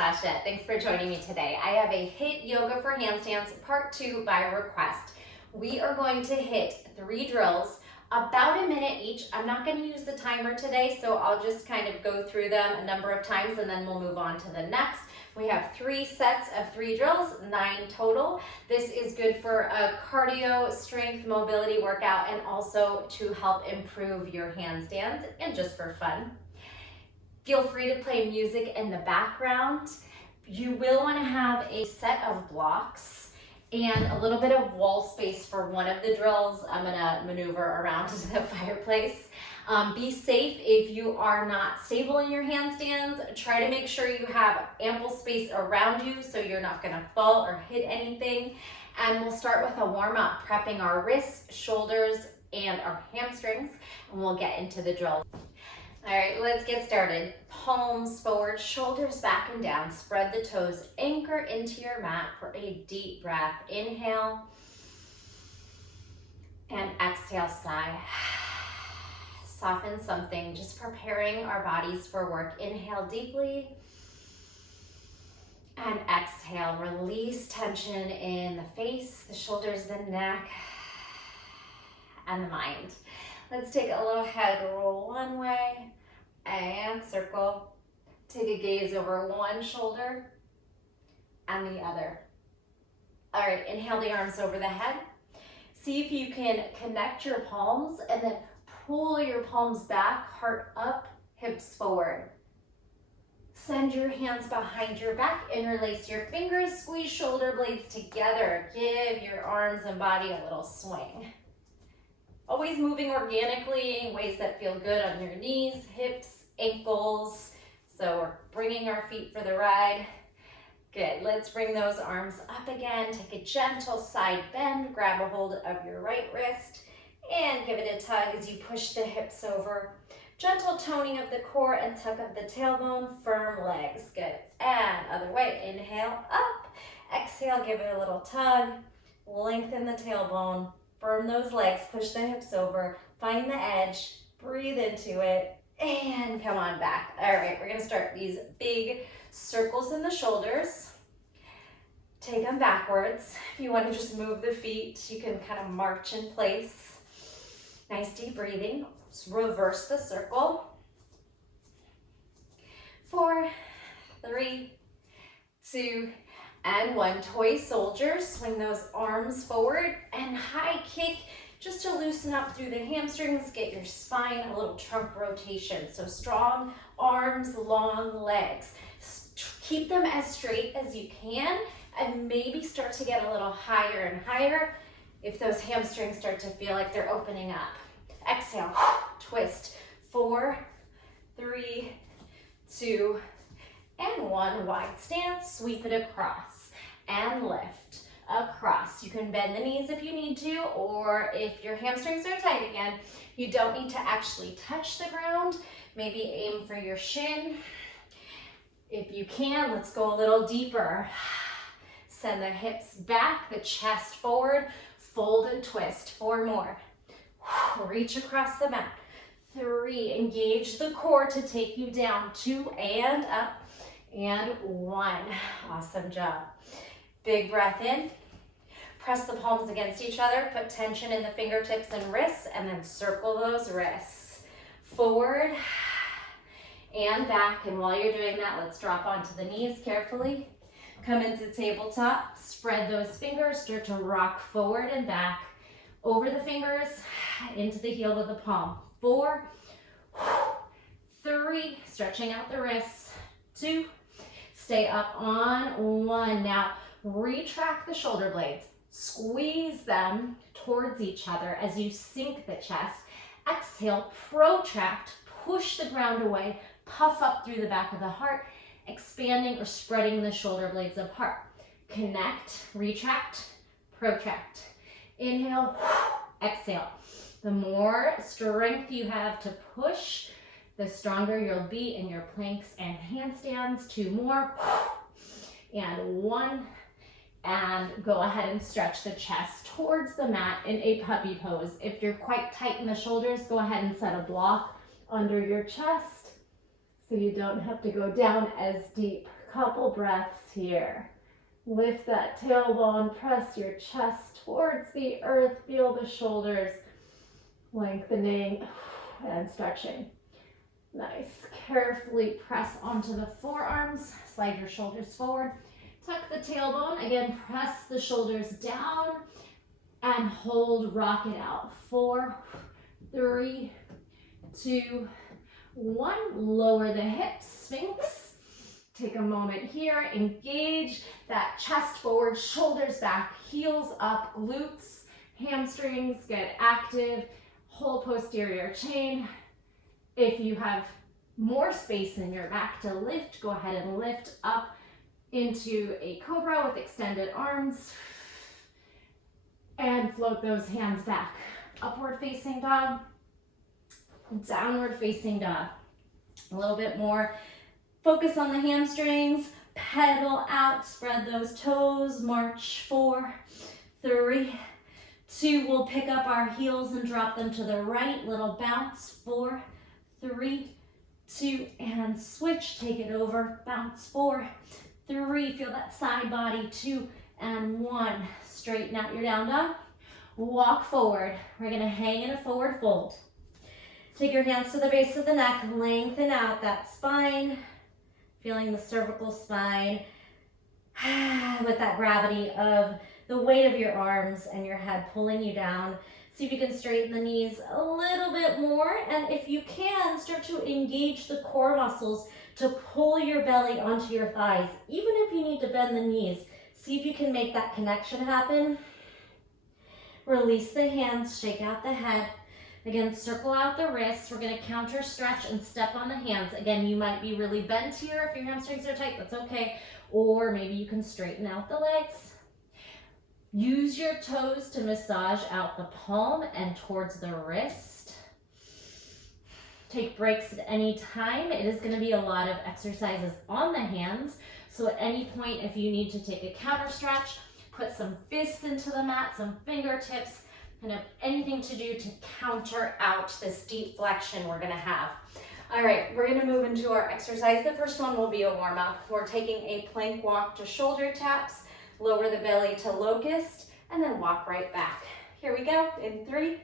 Natasha. Thanks for joining me today. I have a HIT Yoga for Handstands Part 2 by request. We are going to hit 3 drills, about a minute each. I'm not going to use the timer today, so I'll just kind of go through them a number of times and then we'll move on to the next. We have 3 sets of 3 drills, 9 total. This is good for a cardio, strength, mobility workout, and also to help improve your handstands and just for fun. Feel free to play music in the background. You will want to have a set of blocks and a little bit of wall space for one of the drills. I'm going to maneuver around to the fireplace. Be safe if you are not stable in your handstands. Try to make sure you have ample space around you so you're not going to fall or hit anything. And we'll start with a warm-up, prepping our wrists, shoulders, and our hamstrings, and we'll get into the drill. All right, let's get started. Palms forward, shoulders back and down. Spread the toes, anchor into your mat for a deep breath. Inhale and exhale, sigh. Soften something, just preparing our bodies for work. Inhale deeply and exhale. Release tension in the face, the shoulders, the neck, and the mind. Let's take a little head roll one way and circle. Take a gaze over one shoulder and the other. All right, inhale the arms over the head. See if you can connect your palms and then pull your palms back, heart up, hips forward. Send your hands behind your back, interlace your fingers, squeeze shoulder blades together. Give your arms and body a little swing. Always moving organically in ways that feel good on your knees, hips, ankles. So we're bringing our feet for the ride. Good, let's bring those arms up again. Take a gentle side bend, grab a hold of your right wrist and give it a tug as you push the hips over. Gentle toning of the core and tuck of the tailbone, firm legs. Good, and other way, inhale up. Exhale, give it a little tug. Lengthen the tailbone. Firm those legs, push the hips over, find the edge, breathe into it, and come on back. All right, we're gonna start these big circles in the shoulders. Take them backwards. If you wanna just move the feet, you can kind of march in place. Nice deep breathing. Just reverse the circle. 4, 3, 2, and 1. Toy soldier, swing those arms forward and high kick just to loosen up through the hamstrings, get your spine a little trunk rotation. So strong arms, long legs. Keep them as straight as you can and maybe start to get a little higher and higher if those hamstrings start to feel like they're opening up. Exhale, twist. 4, 3, 2, and 1. Wide stance, sweep it across and lift across. You can bend the knees if you need to, or if your hamstrings are tight again, you don't need to actually touch the ground. Maybe aim for your shin. If you can, let's go a little deeper. Send the hips back, the chest forward, fold and twist. 4 more. Reach across the mat. 3, engage the core to take you down. 2, and up. And 1. Awesome job. Big breath in. Press the palms against each other. Put tension in the fingertips and wrists, and then circle those wrists. Forward and back. And while you're doing that, let's drop onto the knees carefully. Come into tabletop. Spread those fingers. Start to rock forward and back. Over the fingers, into the heel of the palm. 4, 3, stretching out the wrists. 2, stay up on 1. Now, retract the shoulder blades. Squeeze them towards each other as you sink the chest. Exhale, protract, push the ground away, puff up through the back of the heart, expanding or spreading the shoulder blades apart. Connect, retract, protract. Inhale, exhale. The more strength you have to push, the stronger you'll be in your planks and handstands. 2 more, and 1, and go ahead and stretch the chest towards the mat in a puppy pose. If you're quite tight in the shoulders, go ahead and set a block under your chest so you don't have to go down as deep. Couple breaths here. Lift that tailbone, press your chest towards the earth, feel the shoulders lengthening and stretching. Nice. Carefully press onto the forearms, slide your shoulders forward, tuck the tailbone, again press the shoulders down and hold, rock it out. 4, 3, 2, 1. Lower the hips, Sphinx. Take a moment here, engage that chest forward, shoulders back, heels up, glutes, hamstrings, get active, whole posterior chain. If you have more space in your back to lift, go ahead and lift up into a cobra with extended arms and float those hands back. Upward facing dog, downward facing dog. A little bit more. Focus on the hamstrings, pedal out, spread those toes, march. 4, 3, 2, we'll pick up our heels and drop them to the right, little bounce. 4, 3, 2, and switch, take it over, bounce. 4, 3, feel that side body. 2 and 1, straighten out your down dog, walk forward. We're gonna hang in a forward fold. Take your hands to the base of the neck, lengthen out that spine. Feeling the cervical spine with that gravity of the weight of your arms and your head pulling you down. See if you can straighten the knees a little bit more. And if you can, start to engage the core muscles to pull your belly onto your thighs. Even if you need to bend the knees, see if you can make that connection happen. Release the hands, shake out the head. Again, circle out the wrists. We're going to counter stretch and step on the hands. Again, you might be really bent here. If your hamstrings are tight, that's okay. Or maybe you can straighten out the legs. Use your toes to massage out the palm and towards the wrist. Take breaks at any time. It is going to be a lot of exercises on the hands. So at any point, if you need to take a counter stretch, put some fists into the mat, some fingertips, kind of anything to do to counter out this deep flexion we're gonna have. All right, we're gonna move into our exercise. The first one will be a warm up. We're taking a plank walk to shoulder taps, lower the belly to locust, and then walk right back. Here we go, in 3,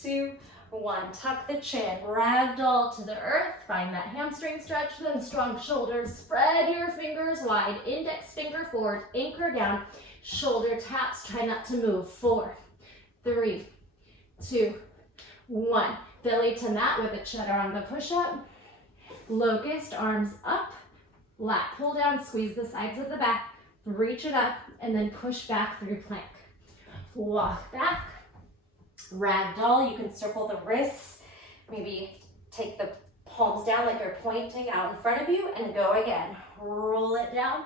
2, 1. Tuck the chin, ragdoll to the earth, find that hamstring stretch, then strong shoulders, spread your fingers wide, index finger forward, anchor down, shoulder taps, try not to move. 4, 3, 2, 1. Belly to mat with a chaturanga push-up. Locust, arms up. Lat pull down, squeeze the sides of the back. Reach it up, and then push back through plank. Walk back. Ragdoll, you can circle the wrists. Maybe take the palms down like you're pointing out in front of you, and go again. Roll it down.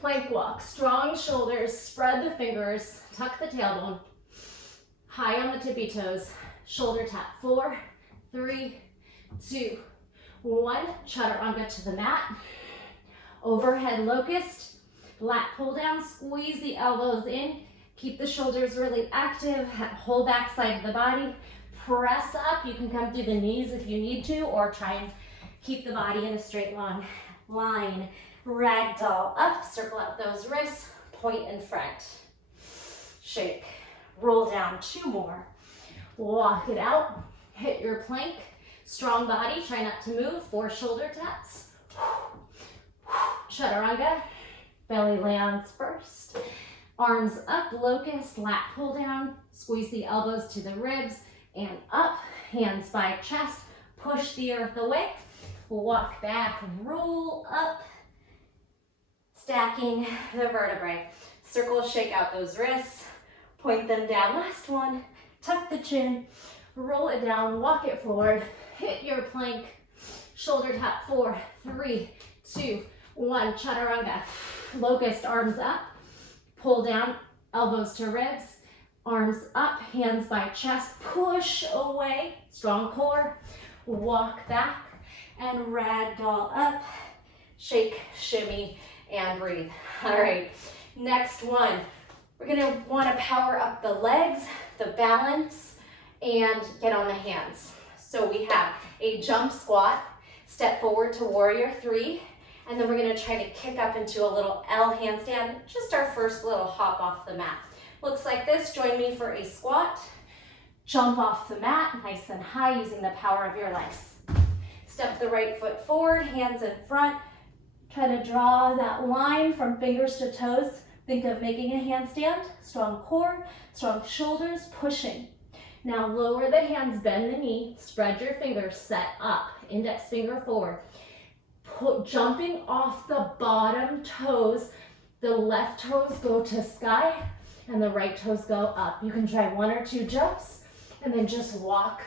Plank walk, strong shoulders, spread the fingers, tuck the tailbone. High on the tippy toes, shoulder tap. 4, 3, 2, 1. Chaturanga to the mat. Overhead locust. Lat pull down, squeeze the elbows in. Keep the shoulders really active. Whole back side of the body. Press up. You can come through the knees if you need to, or try and keep the body in a straight long line. Ragdoll up. Circle out those wrists. Point in front. Shake. Roll down. 2 more. Walk it out. Hit your plank. Strong body. Try not to move. 4 shoulder taps. Chaturanga. Belly lands first. Arms up. Locust. Lat pull down. Squeeze the elbows to the ribs and up. Hands by chest. Push the earth away. Walk back. Roll up. Stacking the vertebrae. Circle, shake out those wrists. Point them down. Last one. Tuck the chin. Roll it down. Walk it forward. Hit your plank. Shoulder tap. 4, 3, 2, 1. Chaturanga. Locust, arms up. Pull down. Elbows to ribs. Arms up. Hands by chest. Push away. Strong core. Walk back. And ragdoll up. Shake, shimmy, and breathe. All right. Next one. We're going to want to power up the legs, the balance, and get on the hands. So we have a jump squat, step forward to warrior 3, And then we're gonna try to kick up into a little L handstand, just our first little hop off the mat. Looks like this. Join me for a squat. Jump off the mat, nice and high, using the power of your legs. Step the right foot forward, hands in front. Try to draw that line from fingers to toes. Think of making a handstand, strong core, strong shoulders, pushing. Now lower the hands, bend the knee, spread your fingers, set up, index finger forward. Jumping off the bottom toes, the left toes go to sky and the right toes go up. You can try 1 or 2 jumps and then just walk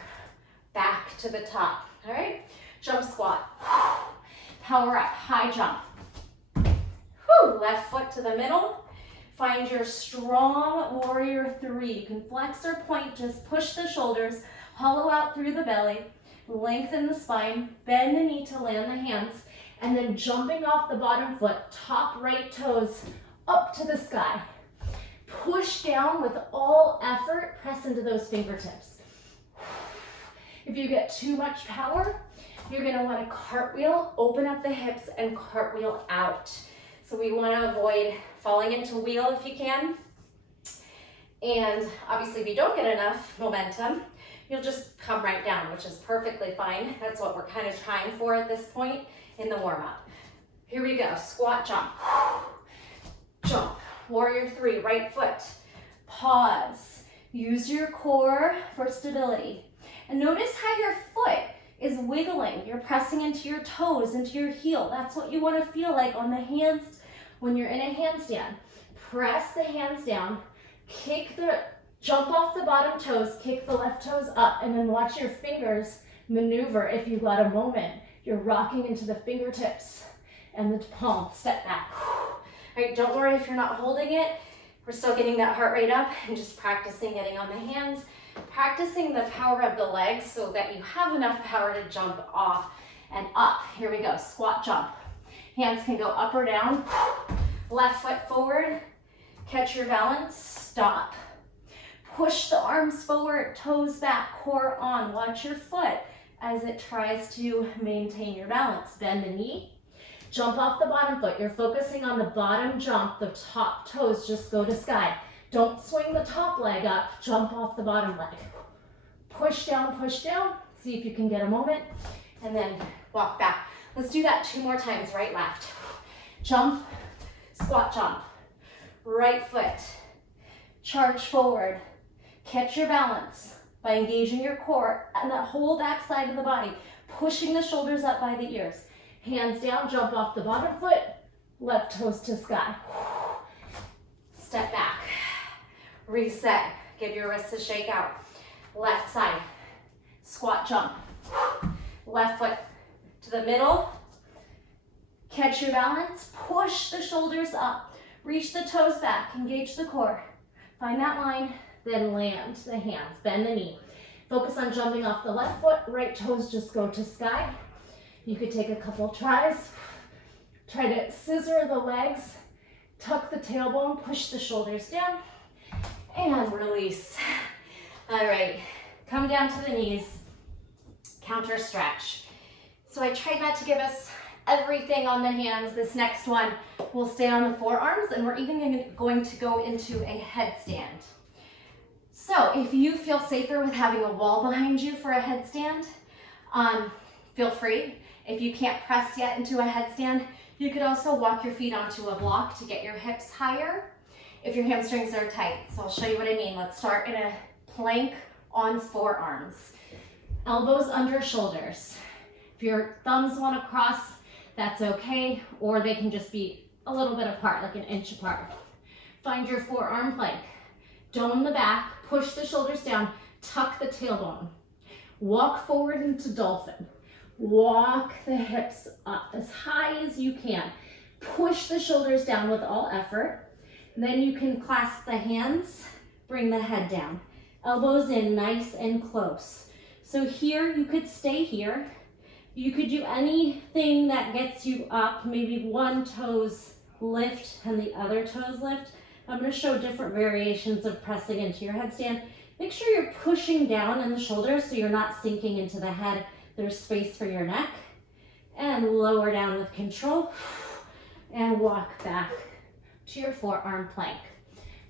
back to the top, all right? Jump squat, power up, high jump. Whew. Left foot to the middle. Find your strong warrior 3. You can flex or point, just push the shoulders, hollow out through the belly, lengthen the spine, bend the knee to land the hands, and then jumping off the bottom foot, top right toes up to the sky. Push down with all effort, press into those fingertips. If you get too much power, you're gonna wanna cartwheel, open up the hips and cartwheel out. So we wanna avoid falling into wheel if you can. And obviously if you don't get enough momentum, you'll just come right down, which is perfectly fine. That's what we're kind of trying for at this point in the warm up. Here we go, squat jump. Jump, warrior 3, right foot. Pause, use your core for stability. And notice how your foot is wiggling. You're pressing into your toes, into your heel. That's what you want to feel like on the hands when you're in a handstand. Press the hands down, jump off the bottom toes, kick the left toes up, and then watch your fingers maneuver if you've got a moment. You're rocking into the fingertips and the palm, step back. All right, don't worry if you're not holding it. We're still getting that heart rate up and just practicing getting on the hands, practicing the power of the legs so that you have enough power to jump off and up. Here we go, squat jump. Hands can go up or down. Left foot forward, catch your balance, stop. Push the arms forward, toes back, core on. Watch your foot as it tries to maintain your balance. Bend the knee, jump off the bottom foot. You're focusing on the bottom jump, the top toes just go to sky. Don't swing the top leg up, jump off the bottom leg. Push down, see if you can get a moment, and then walk back. Let's do that 2 more times, right, left. Jump, squat jump, right foot, charge forward, catch your balance by engaging your core and the whole back side of the body, pushing the shoulders up by the ears. Hands down, jump off the bottom foot, left toes to sky. Step back, reset, give your wrists a shake out. Left side, squat jump, left foot to the middle, catch your balance, push the shoulders up, reach the toes back, engage the core. Find that line, then land the hands, bend the knee. Focus on jumping off the left foot, right toes just go to sky. You could take a couple tries. Try to scissor the legs, tuck the tailbone, push the shoulders down, and release. All right, come down to the knees, counter stretch. So I tried not to give us everything on the hands. This next one, we'll stay on the forearms, and we're even going to go into a headstand. So if you feel safer with having a wall behind you for a headstand, feel free. If you can't press yet into a headstand, you could also walk your feet onto a block to get your hips higher if your hamstrings are tight. So I'll show you what I mean. Let's start in a plank on forearms. Elbows under shoulders. If your thumbs want to cross, that's okay, or they can just be a little bit apart, like an inch apart. Find your forearm plank. Dome the back, push the shoulders down, tuck the tailbone. Walk forward into dolphin. Walk the hips up as high as you can. Push the shoulders down with all effort. Then you can clasp the hands, bring the head down. Elbows in nice and close. So here, you could stay here. You could do anything that gets you up, maybe one toes lift and the other toes lift. I'm going to show different variations of pressing into your headstand. Make sure you're pushing down in the shoulders so you're not sinking into the head. There's space for your neck. and lower down with control, and walk back to your forearm plank.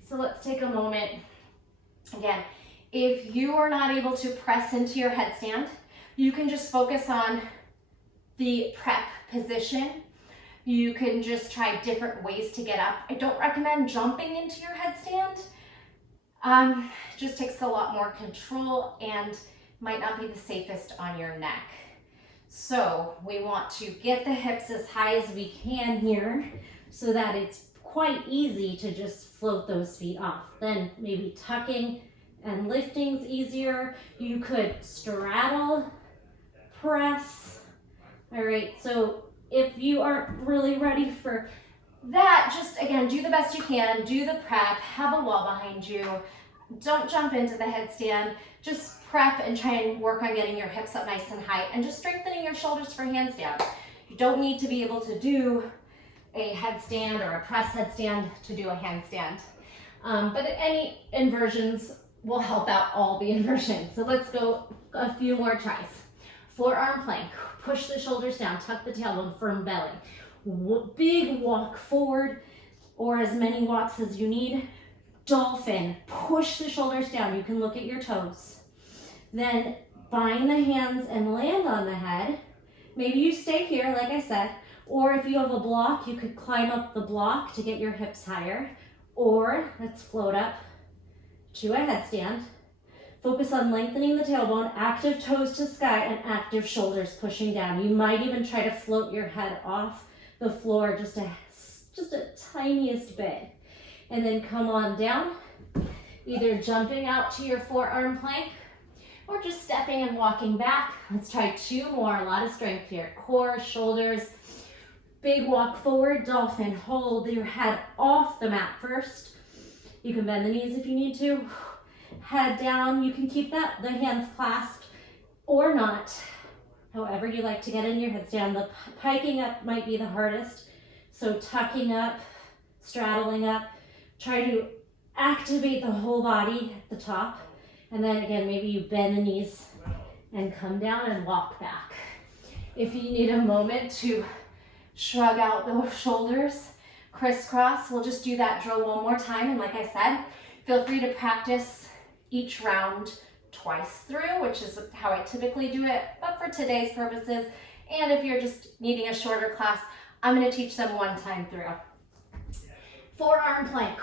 So let's take a moment. Again, if you are not able to press into your headstand, you can just focus on the prep position. You can just try different ways to get up. I don't recommend jumping into your headstand. It just takes a lot more control and might not be the safest on your neck. So we want to get the hips as high as we can here so that it's quite easy to just float those feet off. Then maybe tucking and lifting's easier. You could straddle, press. All right, so if you aren't really ready for that, just again, do the best you can, do the prep, have a wall behind you. Don't jump into the headstand, just prep and try and work on getting your hips up nice and high and just strengthening your shoulders for handstands. You don't need to be able to do a headstand or a press headstand to do a handstand. But any inversions will help out all the inversions. So let's go a few more tries. Forearm plank, push the shoulders down, tuck the tailbone, firm belly. Big walk forward, or as many walks as you need. Dolphin, push the shoulders down. You can look at your toes. Then bind the hands and land on the head. Maybe you stay here, like I said, or if you have a block, you could climb up the block to get your hips higher, or let's float up to a headstand. Focus on lengthening the tailbone, active toes to sky, and active shoulders pushing down. You might even try to float your head off the floor just a tiniest bit. And then come on down, either jumping out to your forearm plank or just stepping and walking back. Let's try two more, a lot of strength here. Core, shoulders, big walk forward, dolphin. Hold your head off the mat first. You can bend the knees if you need to. Head down, you can keep the hands clasped or not. However you like to get in your headstand. The piking up might be the hardest. So tucking up, straddling up, try to activate the whole body at the top. And then again, maybe you bend the knees and come down and walk back. If you need a moment to shrug out those shoulders, crisscross, we'll just do that drill one more time. And like I said, feel free to practice each round twice through, which is how I typically do it. But for today's purposes, and if you're just needing a shorter class, I'm going to teach them one time through. Forearm plank,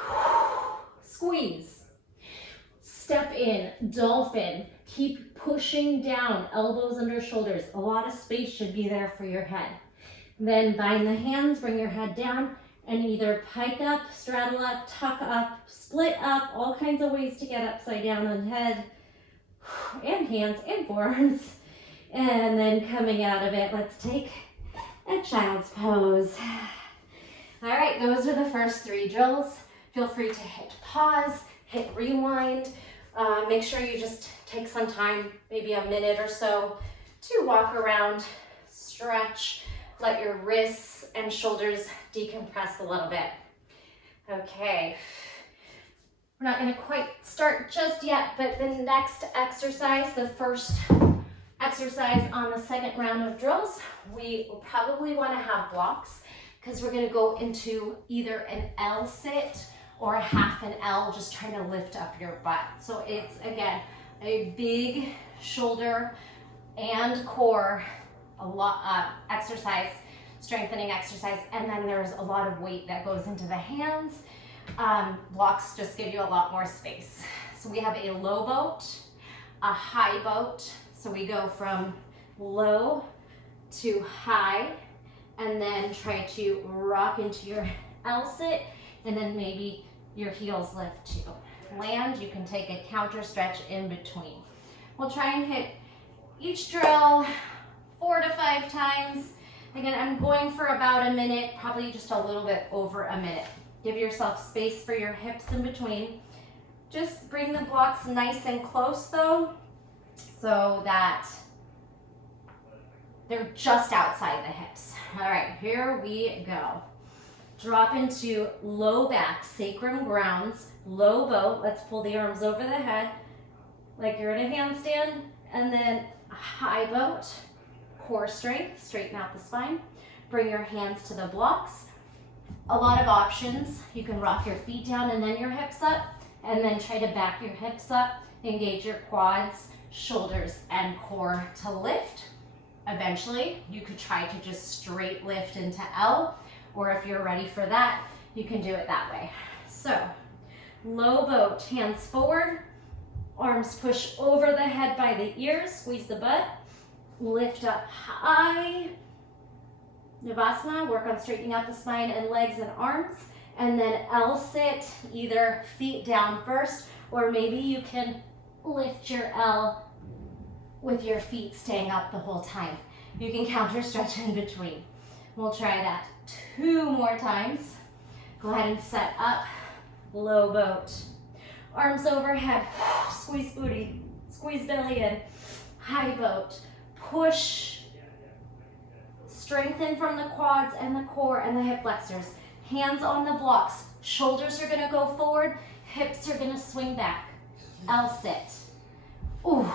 squeeze, step in, dolphin, keep pushing down, elbows under shoulders. A lot of space should be there for your head. Then bind the hands, bring your head down, and either pike up, straddle up, tuck up, split up, all kinds of ways to get upside down on head and hands and forearms. And then coming out of it, let's take a child's pose. All right, those are the first three drills. Feel free to hit pause, hit rewind. Make sure you just take some time, maybe a minute or so, to walk around, stretch, let your wrists and shoulders decompress a little bit. Okay, we're not gonna quite start just yet, but the next exercise, the first exercise on the second round of drills, we will probably wanna have blocks because we're gonna go into either an L sit or a half an L, just trying to lift up your butt. So it's, again, a big shoulder and core exercise, strengthening exercise, and then there's a lot of weight that goes into the hands. Blocks just give you a lot more space. So we have a low boat, a high boat. So we go from low to high, and then try to rock into your L sit, and then maybe your heels lift too. Land, you can take a counter stretch in between. We'll try and hit each drill 4 to 5 times. Again, I'm going for about a minute, probably just a little bit over a minute. Give yourself space for your hips in between. Just bring the blocks nice and close though, so that they're just outside the hips. All right, here we go. Drop into low back, sacrum grounds, low boat. Let's pull the arms over the head like you're in a handstand, and then high boat, core strength, straighten out the spine. Bring your hands to the blocks. A lot of options. You can rock your feet down and then your hips up, and then try to back your hips up, engage your quads, shoulders, and core to lift. Eventually, you could try to just straight lift into L, or if you're ready for that, you can do it that way. So, low boat, hands forward, arms push over the head by the ears, squeeze the butt, lift up high. Navasana, work on straightening out the spine and legs and arms, and then L sit, either feet down first, or maybe you can lift your L with your feet staying up the whole time. You can counter stretch in between. We'll try that 2 more times. Go ahead and set up, low boat. Arms overhead, squeeze booty, squeeze belly in. High boat, push, strengthen from the quads and the core and the hip flexors. Hands on the blocks, shoulders are gonna go forward, hips are gonna swing back. L sit. Ooh,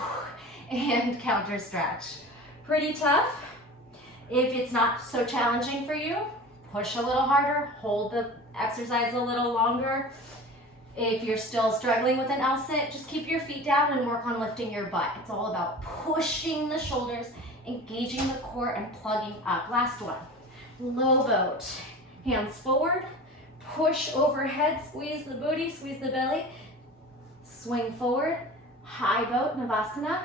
and counter stretch. Pretty tough. If it's not so challenging for you, push a little harder, hold the exercise a little longer. If you're still struggling with an L sit, just keep your feet down and work on lifting your butt. It's all about pushing the shoulders, engaging the core, and plugging up. Last one. Low boat. Hands forward, push overhead, squeeze the booty, squeeze the belly, swing forward, high boat, Navasana,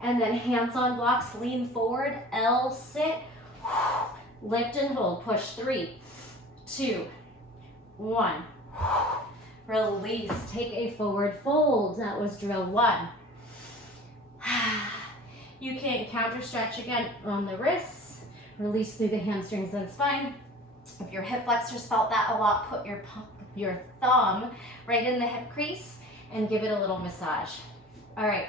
and then hands on blocks, lean forward, L sit, lift and hold, push 3, 2, 1, release, take a forward fold. That was drill 1. You can counter stretch again on the wrists, release through the hamstrings and spine. If your hip flexors felt that a lot, put your thumb right in the hip crease and give it a little massage. All right,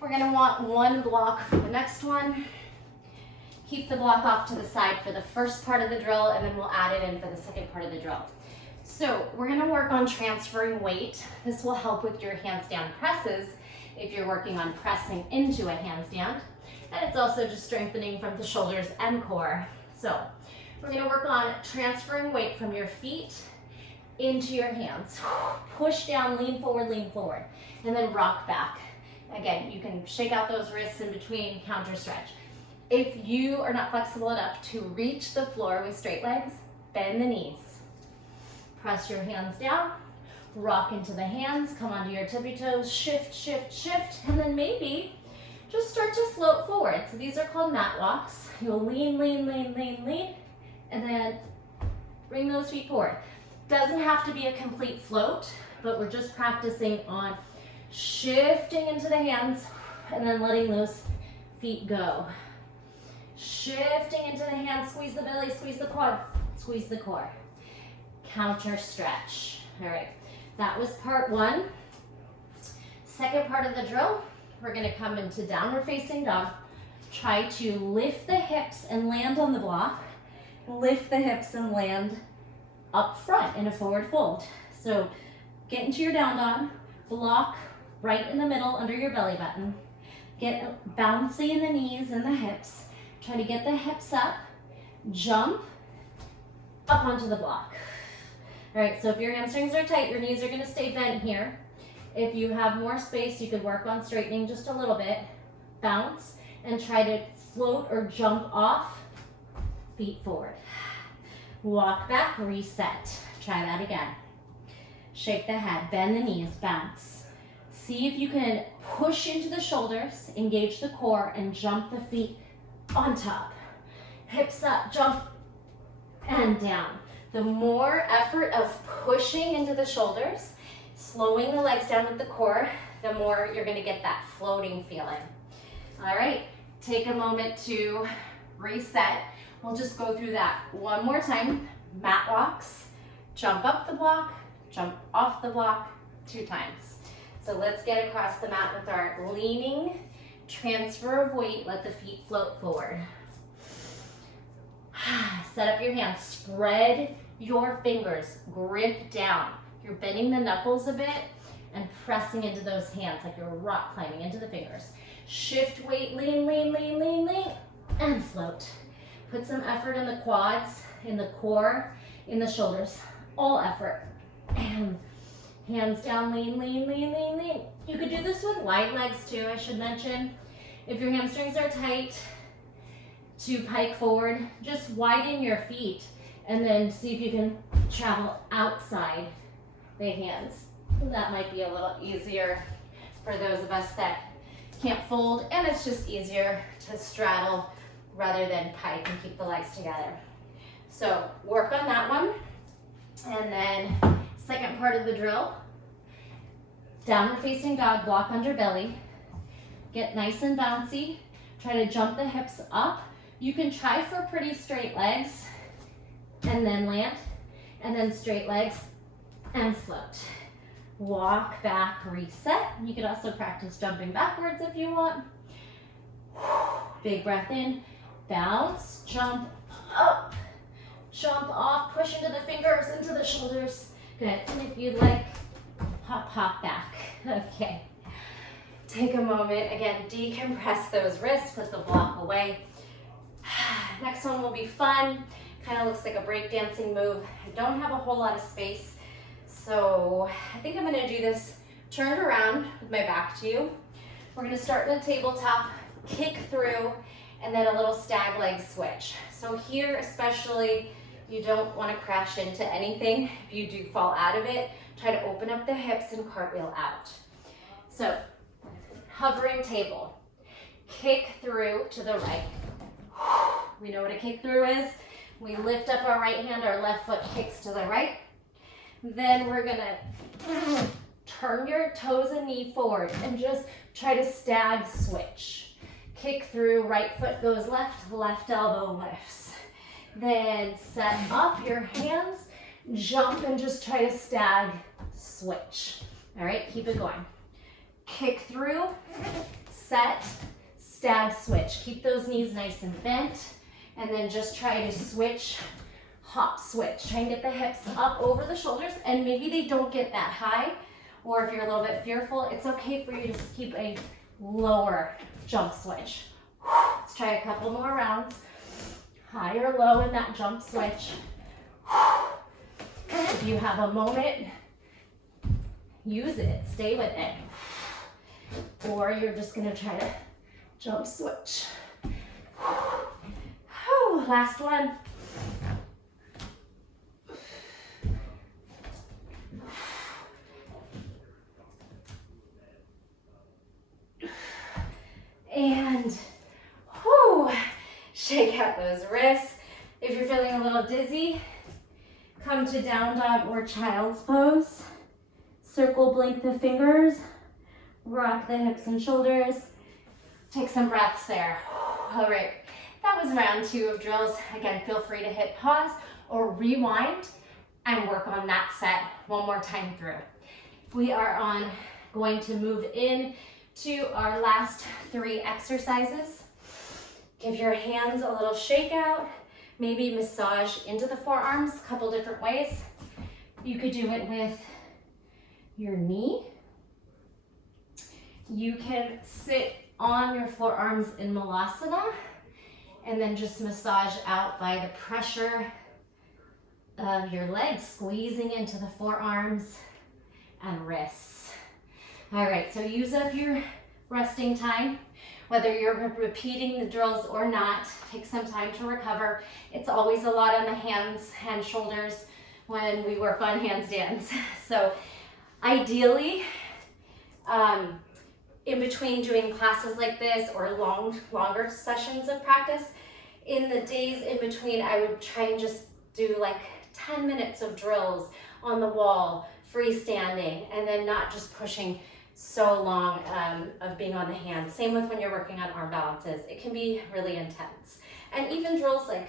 we're gonna want one block for the next one. Keep the block off to the side for the first part of the drill, and then we'll add it in for the second part of the drill. So we're gonna work on transferring weight. This will help with your handstand presses if you're working on pressing into a handstand. And it's also just strengthening from the shoulders and core. So we're gonna work on transferring weight from your feet into your hands. Push down, lean forward, and then rock back. Again, you can shake out those wrists in between, counter stretch. If you are not flexible enough to reach the floor with straight legs, bend the knees. Press your hands down, rock into the hands, come onto your tippy toes, shift, shift, shift, and then maybe just start to float forward. So these are called mat walks. You'll lean, and then bring those feet forward. Doesn't have to be a complete float, but we're just practicing on shifting into the hands and then letting those feet go. Shifting into the hands, squeeze the belly, squeeze the quad, squeeze the core. Counter stretch. All right, that was part 1. Second part of the drill, we're gonna come into downward facing dog. Try to lift the hips and land on the block. Lift the hips and land up front in a forward fold. So get into your down dog, block right in the middle under your belly button. Get bouncy in the knees and the hips. Try to get the hips up, jump up onto the block. All right, so if your hamstrings are tight, your knees are gonna stay bent here. If you have more space, you could work on straightening just a little bit. Bounce and try to float or jump off, feet forward. Walk back, reset. Try that again. Shake the head, bend the knees, bounce. See if you can push into the shoulders, engage the core, and jump the feet on top. Hips up, jump, and down. The more effort of pushing into the shoulders, slowing the legs down with the core, the more you're gonna get that floating feeling. All right, take a moment to reset. We'll just go through that one more time. Mat walks, jump up the block, jump off the block 2 times. So let's get across the mat with our leaning, transfer of weight, let the feet float forward. Set up your hands, spread your fingers, grip down. You're bending the knuckles a bit and pressing into those hands like you're rock climbing into the fingers. Shift weight, lean. and float. Put some effort in the quads, in the core, in the shoulders. All effort. And hands down, lean, lean, lean, lean, lean. You could do this with wide legs too, I should mention. If your hamstrings are tight, to pike forward, just widen your feet and then see if you can travel outside the hands. That might be a little easier for those of us that can't fold, and it's just easier to straddle rather than pike and keep the legs together. So work on that one. And then second part of the drill, downward facing dog, block under belly. Get nice and bouncy. Try to jump the hips up. You can try for pretty straight legs and then land, and then straight legs and float. Walk back, reset. You could also practice jumping backwards if you want. Big breath in, bounce, jump up, jump off, push into the fingers, into the shoulders. Good, and if you'd like, hop, hop back. Okay. Take a moment, again, decompress those wrists, put the block away. Next one will be fun. Kind of looks like a breakdancing move. I don't have a whole lot of space, so I think I'm gonna do this turned around with my back to you. We're gonna start in a tabletop, kick through, and then a little stag leg switch. So here especially, you don't wanna crash into anything. If you do fall out of it, try to open up the hips and cartwheel out. So, hovering table, kick through to the right. We know what a kick through is. We lift up our right hand, our left foot kicks to the right. Then we're gonna turn your toes and knee forward and just try to stag switch. Kick through, right foot goes left, left elbow lifts. Then set up your hands, jump and just try to stag switch. All right, keep it going. Kick through, set, stag switch. Keep those knees nice and bent, and then just try to switch, hop switch. Try and get the hips up over the shoulders, and maybe they don't get that high, or if you're a little bit fearful, it's okay for you to just keep a lower jump switch. Let's try a couple more rounds. High or low in that jump switch. If you have a moment, use it, stay with it. Or you're just gonna try to jump switch. Whew, last one. And whew, shake out those wrists. If you're feeling a little dizzy, come to down dog or child's pose. Circle, blink the fingers. Rock the hips and shoulders. Take some breaths there. All right, that was round 2 of drills. Again, feel free to hit pause or rewind and work on that set one more time through. We are going to move in to our last 3 exercises. Give your hands a little shake out. Maybe massage into the forearms a couple different ways. You could do it with your knee. You can sit on your forearms in Malasana and then just massage out by the pressure of your legs squeezing into the forearms and wrists. All right, so use up your resting time. Whether you're repeating the drills or not, take some time to recover. It's always a lot on the hands and shoulders when we work on handstands. So ideally, in between doing classes like this or longer sessions of practice, in the days in between, I would try and just do like 10 minutes of drills on the wall, freestanding, and then not just pushing so long of being on the hands. Same with when you're working on arm balances. It can be really intense. And even drills like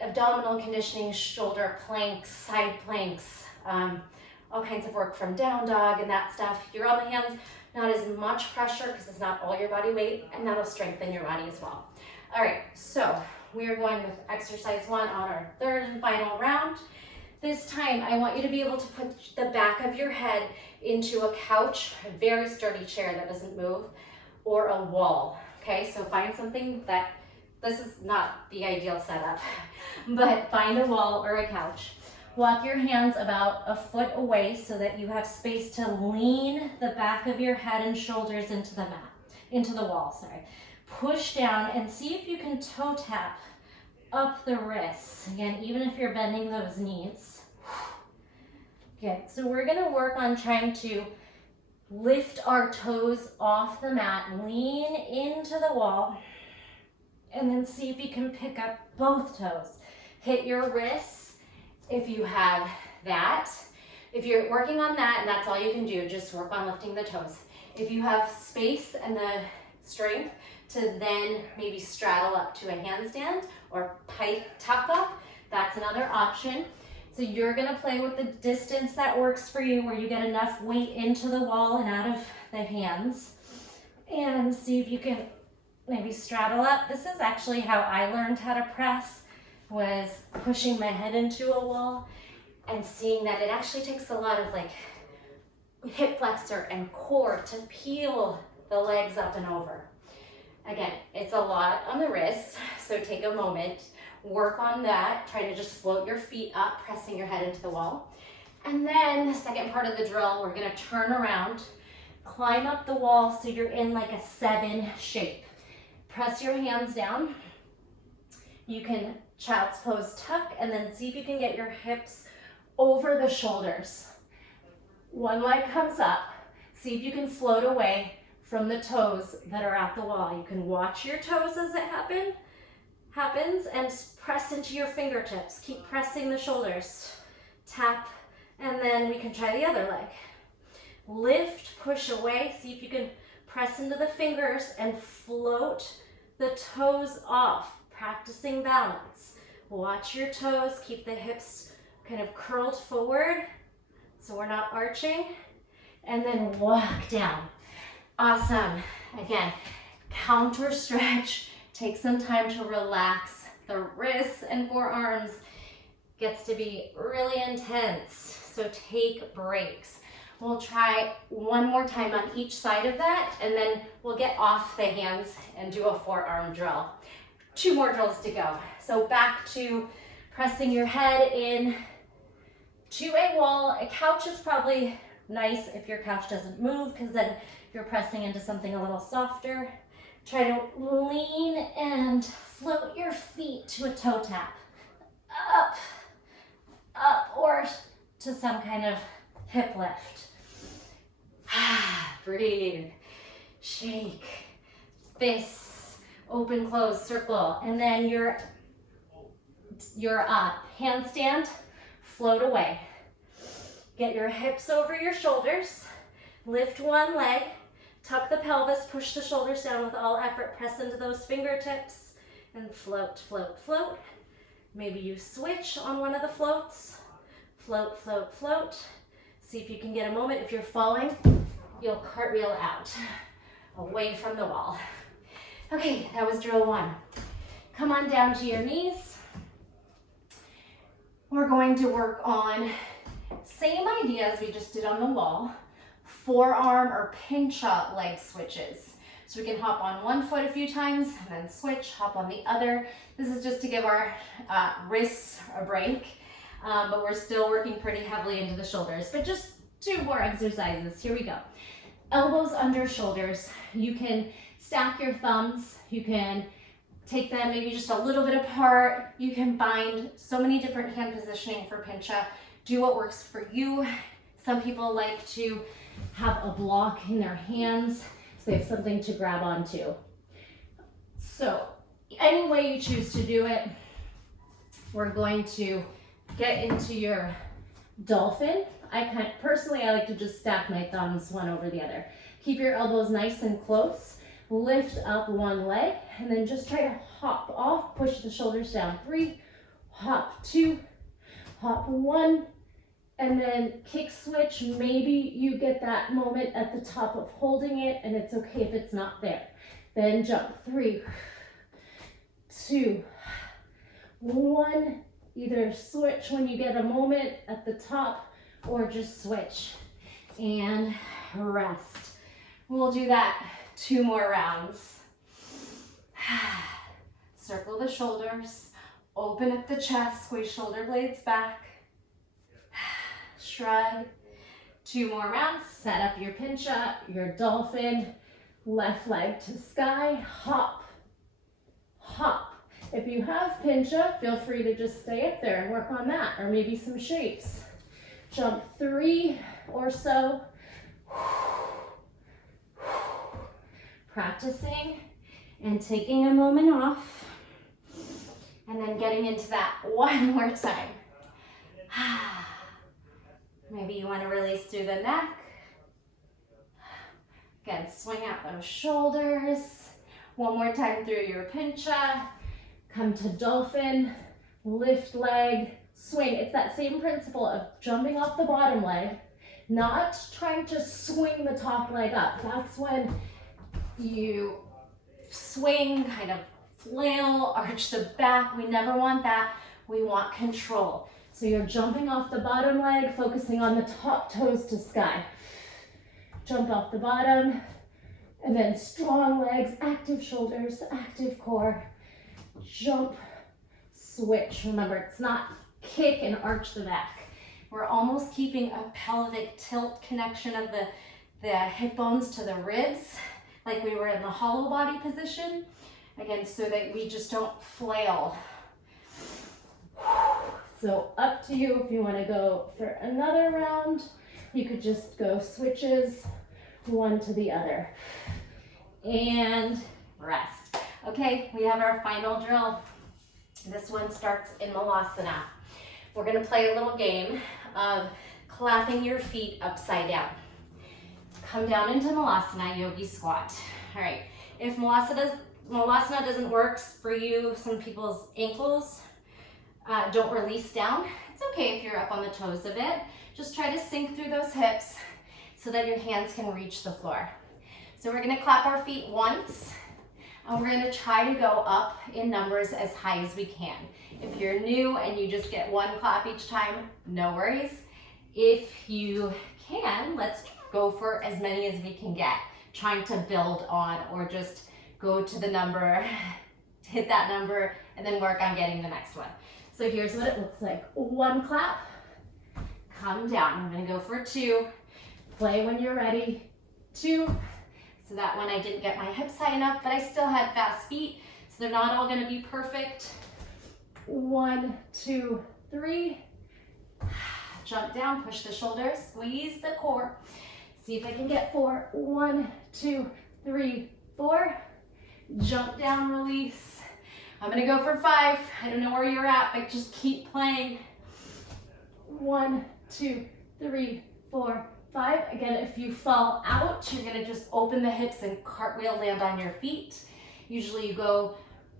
abdominal conditioning, shoulder planks, side planks, all kinds of work from down dog and that stuff. You're on the hands, not as much pressure because it's not all your body weight, and that'll strengthen your body as well. All right, so we are going with exercise 1 on our 3rd and final round. This time, I want you to be able to put the back of your head into a couch, a very sturdy chair that doesn't move, or a wall, okay? So find something that this is not the ideal setup, but find a wall or a couch. Walk your hands about a foot away so that you have space to lean the back of your head and shoulders into the wall, sorry. Push down and see if you can toe tap up the wrists. Again, even if you're bending those knees. Good, so we're gonna work on trying to lift our toes off the mat, lean into the wall, and then see if you can pick up both toes. Hit your wrists if you have that. If you're working on that and that's all you can do, just work on lifting the toes. If you have space and the strength to then maybe straddle up to a handstand or tuck up, that's another option. So you're gonna play with the distance that works for you, where you get enough weight into the wall and out of the hands. And see if you can maybe straddle up. This is actually how I learned how to press, was pushing my head into a wall and seeing that it actually takes a lot of like hip flexor and core to peel the legs up and over. Again, it's a lot on the wrists, so take a moment, work on that, try to just float your feet up, pressing your head into the wall. And then the second part of the drill, we're gonna turn around, climb up the wall so you're in like a 7 shape. Press your hands down. You can child's pose tuck, and then see if you can get your hips over the shoulders. One leg comes up. See if you can float away from the toes that are at the wall. You can watch your toes as it happens and press into your fingertips. Keep pressing the shoulders. Tap, and then we can try the other leg. Lift, push away. See if you can press into the fingers and float the toes off. Practicing balance. Watch your toes, keep the hips kind of curled forward so we're not arching, and then walk down. Awesome. Again, counter stretch. Take some time to relax the wrists and forearms. Gets to be really intense, so take breaks. We'll try one more time on each side of that, and then we'll get off the hands and do a forearm drill. 2 more drills to go. So back to pressing your head in to a wall. A couch is probably nice if your couch doesn't move, because then you're pressing into something a little softer. Try to lean and float your feet to a toe tap. Up, or to some kind of hip lift. Breathe, shake, fists, open, close, circle, and then your handstand, float away. Get your hips over your shoulders, lift one leg, tuck the pelvis, push the shoulders down with all effort, press into those fingertips, and float, float, float. Maybe you switch on one of the floats. Float, float, float. See if you can get a moment. If you're falling, you'll cartwheel out, away from the wall. Okay, that was drill 1. Come on down to your knees. We're going to work on same idea as we just did on the wall, forearm or pinch up leg switches. So we can hop on one foot a few times and then switch, hop on the other. This is just to give our wrists a break, but we're still working pretty heavily into the shoulders. But just 2 more exercises. Here we go. Elbows under shoulders. You can stack your thumbs. You can take them maybe just a little bit apart. You can bind so many different hand positioning for pincha. Do what works for you. Some people like to have a block in their hands so they have something to grab onto. So any way you choose to do it, we're going to get into your dolphin. Personally, I like to just stack my thumbs one over the other. Keep your elbows nice and close. Lift up one leg and then just try to hop off, push the shoulders down. 3, hop 2, hop 1, and then kick switch. Maybe you get that moment at the top of holding it and it's okay if it's not there. Then jump. 3, 2, 1. Either switch when you get a moment at the top or just switch and rest. We'll do that 2 more rounds. Circle the shoulders. Open up the chest. Squeeze shoulder blades back. Shrug. 2 more rounds. Set up your pinch up, your dolphin. Left leg to sky. Hop. Hop. If you have pinch up, feel free to just stay up there and work on that, or maybe some shapes. Jump 3 or so. Practicing and taking a moment off, and then getting into that one more time. Maybe you want to release through the neck. Again, swing out those shoulders. One more time through your pincha. Come to dolphin, lift leg, swing. It's that same principle of jumping off the bottom leg, not trying to swing the top leg up. That's when you swing, kind of flail, arch the back. We never want that. We want control. So you're jumping off the bottom leg, focusing on the top toes to sky. Jump off the bottom, and then strong legs, active shoulders, active core. Jump, switch. Remember, it's not kick and arch the back. We're almost keeping a pelvic tilt connection of the hip bones to the ribs, like we were in the hollow body position. Again, so that we just don't flail. So up to you if you want to go for another round. You could just go switches, one to the other. And rest. Okay, we have our final drill. This one starts in Malasana. We're going to play a little game of clapping your feet upside down. Come down into Malasana, Yogi squat. All right, if Malasana doesn't work for you, some people's ankles don't release down. It's okay if you're up on the toes a bit. Just try to sink through those hips so that your hands can reach the floor. So we're going to clap our feet once, and we're going to try to go up in numbers as high as we can. If you're new and you just get one clap each time, no worries. If you can, let's go for as many as we can get, trying to build on, or just go to the number, hit that number, and then work on getting the next one. So here's what it looks like. 1 clap, come down. I'm gonna go for 2. Play when you're ready. 2. So that one I didn't get my hips high enough, but I still had fast feet, so they're not all gonna be perfect. 1, 2, 3. Jump down, push the shoulders, squeeze the core. See if I can get 4. 1, 2, 3, 4. Jump down, release. I'm gonna go for 5. I don't know where you're at, but just keep playing. 1, 2, 3, 4, 5. Again, if you fall out, you're gonna just open the hips and cartwheel, land on your feet. Usually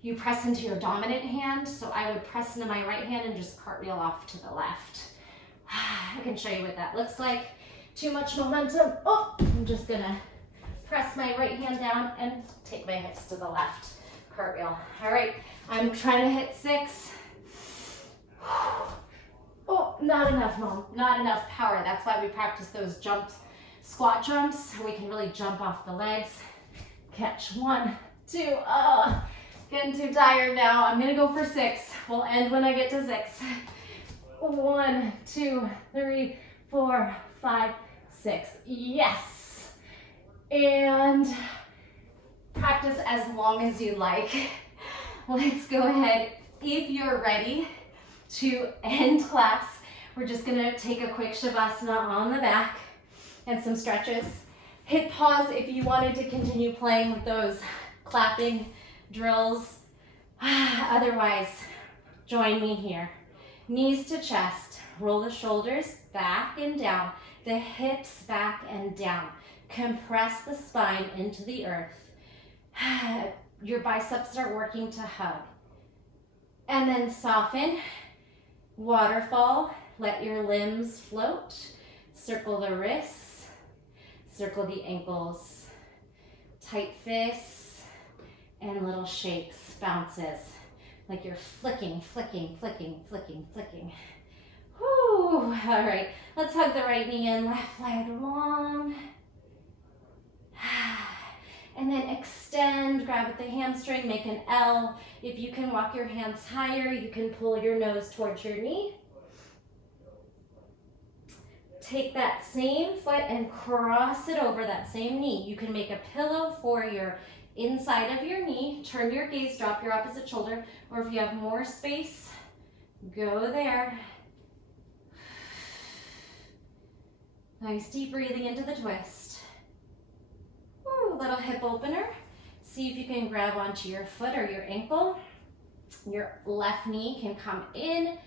you press into your dominant hand, so I would press into my right hand and just cartwheel off to the left. I can show you what that looks like. Too much momentum. Oh, I'm just gonna press my right hand down and take my hips to the left. Cartwheel. All right, I'm trying to hit 6. Oh, not enough, Mom. Not enough power. That's why we practice those jumps, squat jumps, so we can really jump off the legs. Catch 1, 2. Getting too tired now. I'm gonna go for 6. We'll end when I get to 6. 1, 2, 3, 4, 5, 6. Yes. And practice as long as you like. Let's go ahead. If you're ready to end class, we're just gonna take a quick Shavasana on the back and some stretches. Hit pause if you wanted to continue playing with those clapping drills. Otherwise, join me here. Knees to chest, roll the shoulders back and down, the hips back and down. Compress the spine into the earth. Your biceps start working to hug. And then soften, waterfall, let your limbs float. Circle the wrists, circle the ankles. Tight fists and little shakes, bounces. Like you're flicking, flicking, flicking, flicking, flicking. Whew. All right, let's hug the right knee in, left leg long. And then extend, grab at the hamstring, make an L. If you can walk your hands higher, you can pull your nose towards your knee. Take that same foot and cross it over that same knee. You can make a pillow for your inside of your knee. Turn your gaze, drop your opposite shoulder, or if you have more space, go there. Nice deep breathing into the twist. Woo, little hip opener. See if you can grab onto your foot or your ankle. Your left knee can come in,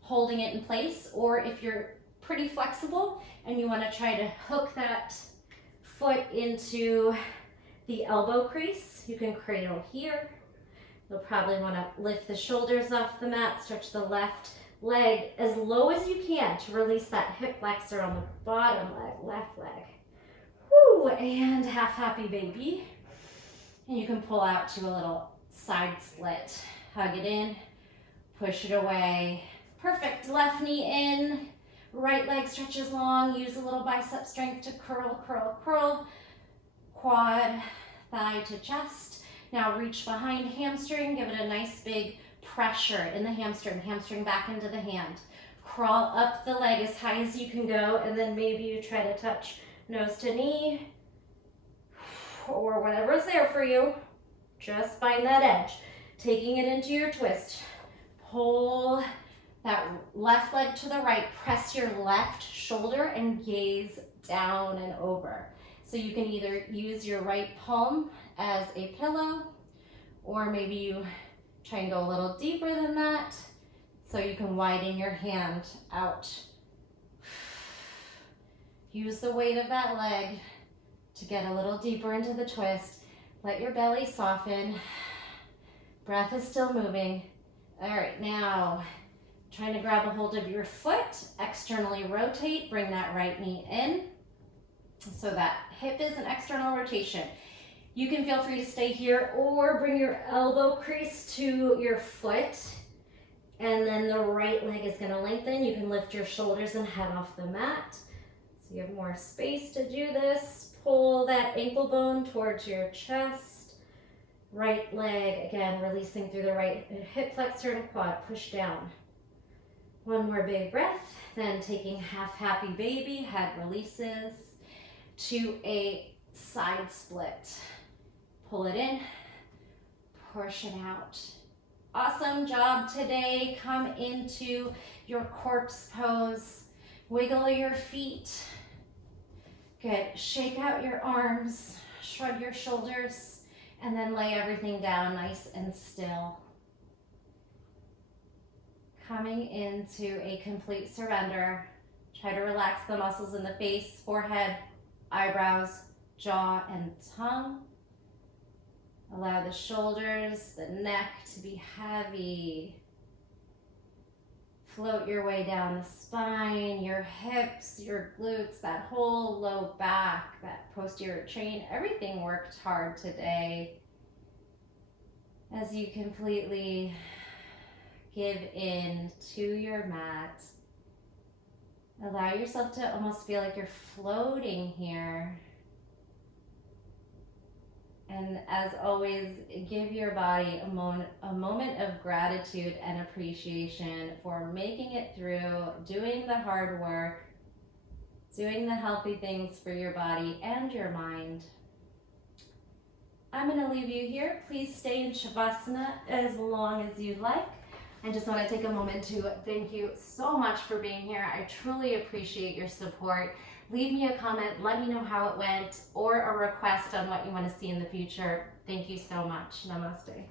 holding it in place, or if you're pretty flexible and you want to try to hook that foot into the elbow crease, you can cradle here. You'll probably want to lift the shoulders off the mat, stretch the left leg as low as you can to release that hip flexor on the bottom leg, left leg. Woo, and half happy baby. And you can pull out to a little side split. Hug it in, push it away. Perfect, left knee in, right leg stretches long, use a little bicep strength to curl, curl, curl. Quad, thigh to chest. Now reach behind hamstring, give it a nice big pressure in the hamstring, hamstring back into the hand. Crawl up the leg as high as you can go, and then maybe you try to touch nose to knee, or whatever's there for you. Just find that edge. Taking it into your twist. Pull that left leg to the right, press your left shoulder and gaze down and over. So you can either use your right palm as a pillow, or maybe you try and go a little deeper than that, so you can widen your hand out. Use the weight of that leg to get a little deeper into the twist. Let your belly soften. Breath is still moving. All right, now trying to grab a hold of your foot, externally rotate, bring that right knee in. So that hip is an external rotation. You can feel free to stay here or bring your elbow crease to your foot, and then the right leg is going to lengthen. You can lift your shoulders and head off the mat. So you have more space to do this. Pull that ankle bone towards your chest. Right leg, again, releasing through the right hip flexor and quad. Push down. One more big breath, then taking half happy baby, head releases to a side split. Pull it in, push it out. Awesome job today. Come into your corpse pose. Wiggle your feet. Good. Shake out your arms, shrug your shoulders, and then lay everything down nice and still. Coming into a complete surrender. Try to relax the muscles in the face, forehead, eyebrows, jaw, and tongue. Allow the shoulders, the neck to be heavy. Float your way down the spine, your hips, your glutes, that whole low back, that posterior chain. Everything worked hard today. As you completely give in to your mat. Allow yourself to almost feel like you're floating here. And as always, give your body a moment of gratitude and appreciation for making it through, doing the hard work, doing the healthy things for your body and your mind. I'm going to leave you here. Please stay in Shavasana as long as you'd like. I just want to take a moment to thank you so much for being here. I truly appreciate your support. Leave me a comment, let me know how it went, or a request on what you want to see in the future. Thank you so much. Namaste.